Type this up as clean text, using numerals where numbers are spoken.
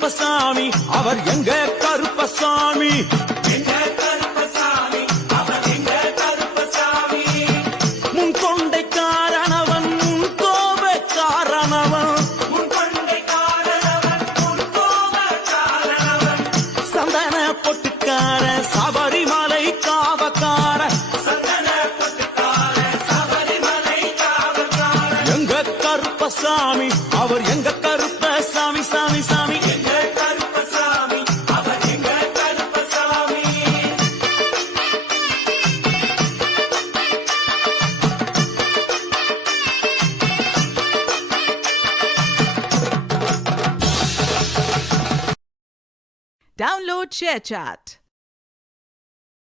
கருப்பசாமி அவர் எங்க கருப்பசாமி. எங்க கருப்பசாமி அவர் எங்க கருப்பசாமி. முன் கொண்டைக்காரனவன் முன் கோபக்காரனவன். முன் கொண்டைக்காரனவன் முன் கோபக்காரனவன். சந்தன பொட்டுக்கார சபரிமலை காவக்கார. சந்தன பொட்டுக்கார சபரிமலை காவல்கார. எங்க கருப்பசாமி அவர் எங்க கருப்பசாமி சாமி சாமி. எங்க கருப்பசாமி அவர் எங்க கருப்பசாமி. Download ShareChat.